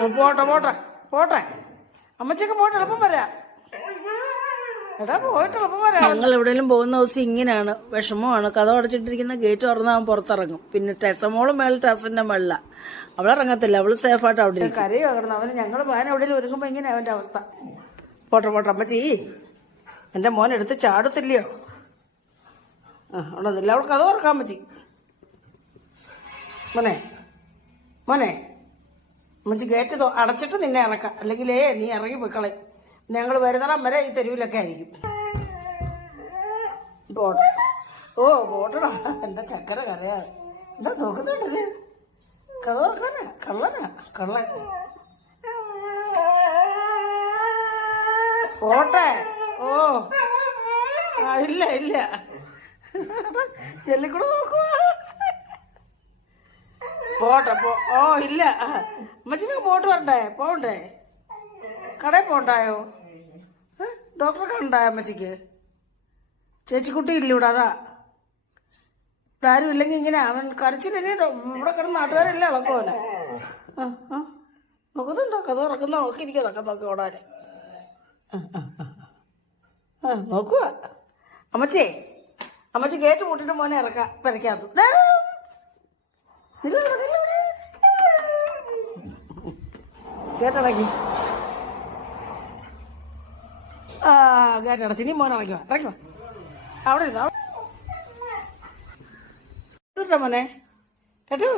പോട്ടെ പോട്ടെ പോട്ടെ. അമ്മച്ചൊക്കെ പോട്ടെ എളുപ്പം വരാ. എടാ പോയിട്ട് എളുപ്പം വരാ. ഞങ്ങൾ എവിടെയെങ്കിലും പോകുന്ന ദിവസം ഇങ്ങനെയാണ് വിഷമമാണ്. കഥ അടച്ചിട്ടിരിക്കുന്ന ഗേറ്റ് തുറന്നാൽ അവൻ പുറത്തിറങ്ങും. പിന്നെ ടെസമോളും മേളിൽ ടെസിന്റെ മേളില. അവളിറങ്ങത്തില്ല അവൾ സേഫായിട്ട് അവിടെ കരയോ കിടന്നു. അവന് ഞങ്ങൾ പാൻ എവിടെയും ഒരുങ്ങുമ്പോ ഇങ്ങനെ അവന്റെ അവസ്ഥ. പോട്ടെ പോട്ടെ അമ്മച്ചി. എന്റെ മോൻ എടുത്ത് ചാടത്തില്ലയോ? ആ അവിടെ അവൾക്ക് അത് ഓർക്കാൻ അമ്മച്ചി. മോനെ മോനെ. അമ്മച്ചി ഗേറ്റ് അടച്ചിട്ട് നിന്നെ ഇറക്കാം അല്ലെങ്കിലേ നീ ഇറങ്ങി പോയിക്കളെ ഞങ്ങൾ വരുന്നിടം വരെ ഈ തെരുവിലൊക്കെ ആയിരിക്കും. ഓ പോട്ടടാ എന്താ ചക്കര കരയാ? എന്താ നോക്കുന്നുണ്ടത് കതോർക്കാനാ കള്ളനാ? കള്ളൻ. പോട്ടെ. ഓ. ഇല്ല ഇല്ല. ചെല്ലിക്കൂടെ നോക്കുവാ. പോട്ടെ പോ ഓ ഇല്ല. അമ്മച്ചിക്ക് പോട്ട് വരണ്ടേ? പോണ്ടേ കടയിൽ പോണ്ടായോ? ഡോക്ടറെ കണ്ടായോ അമ്മച്ചിക്ക്? ചേച്ചിക്കുട്ടി ഇല്ല ഇവിടെ അതാ. ഇവിടെ ആരും ഇല്ലെങ്കിൽ ഇങ്ങനെ കരച്ചില്ലെങ്കിൽ ഇവിടെ കിടന്ന് നാട്ടുകാരെല്ലാം ഇളക്കുവനെ ആ ആ. നോക്കുന്നുണ്ടോ? കഥ ഉറക്കുന്ന നോക്കിയിരിക്കുക അതൊക്കെ നോക്കി ഓടാൻ ആ നോക്കുക അമ്മച്ചേ അമ്മച്ചി ഗേറ്റ് മുട്ടിട്ട് മോനെ ഇറക്കാം ദേ. നില്ല്. നില്ല് ആ അടച്ച് ഇനി മോനെ ഇറക്കി വാ ഇറക്കി വാ. അവിടെ ഇരുന്നോ? മോനെ? കേട്ടോ